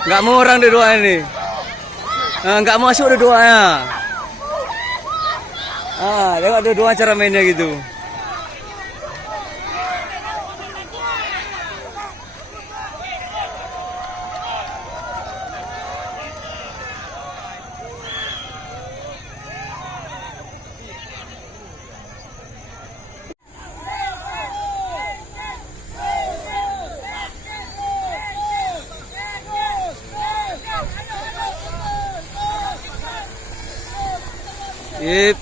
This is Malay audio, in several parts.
Enggak mau orang dua ini. Enggak masuk dua-duanya. Tengok dua-dua cara mainnya gitu. Yep.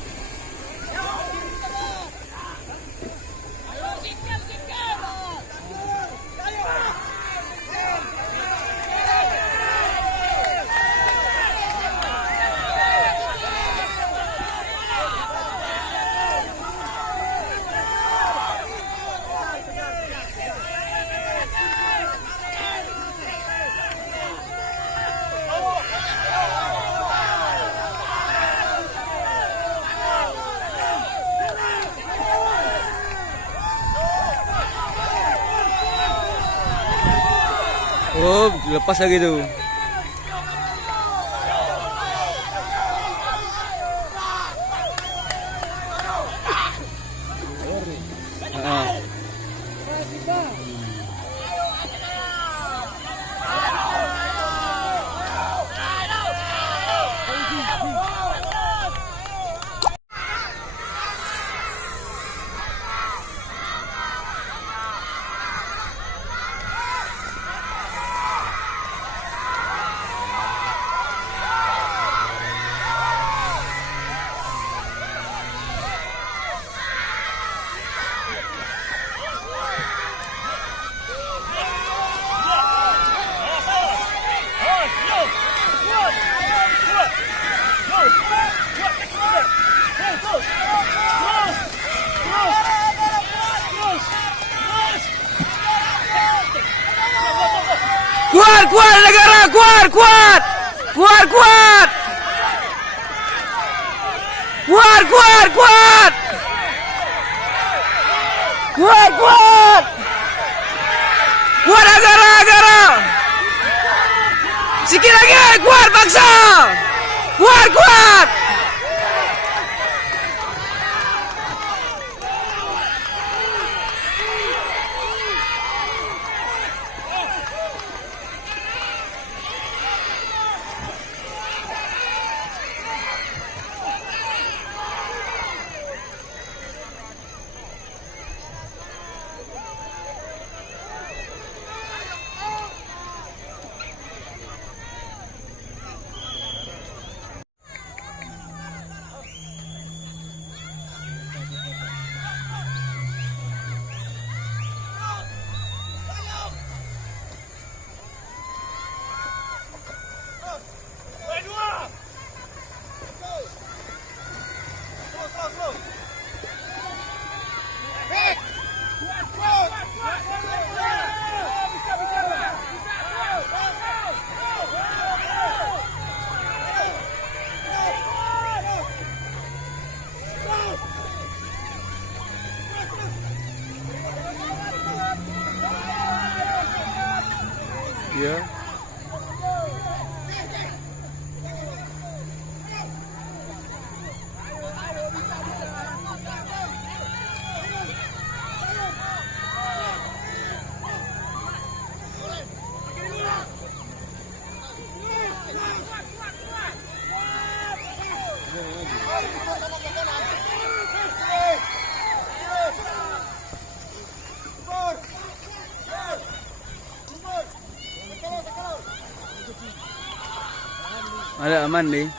Oh, lepas lagi tu. Kuat negara, kuat. Kuat. Kuat negara. Sikit lagi, kuat paksa. Kuat. Ya. Ada aman nih.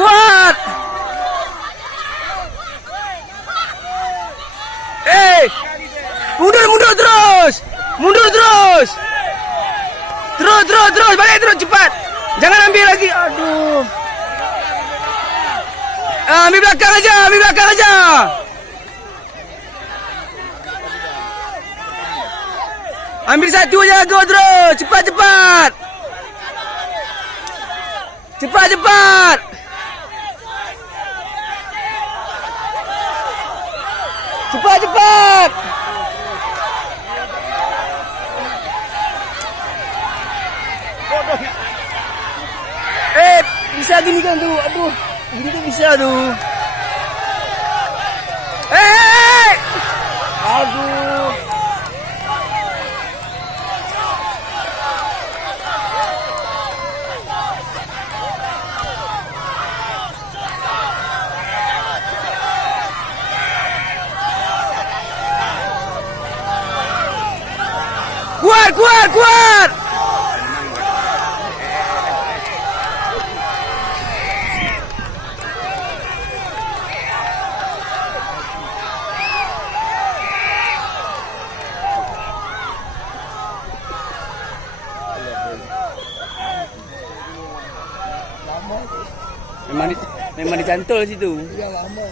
Kuat. terus, balik terus cepat. Jangan ambil lagi. Aduh. Ambil belakang aja, ambil belakang aja. Ambil satu aja, go terus. Cepat, cepat. Cepat, cepat. Cepat, cepat. Bisa gini kan tu. Aduh. Gini tu bisa tu. Aduh. Kuat, kuat, kuat. Memang dicantol situ. Ya lama.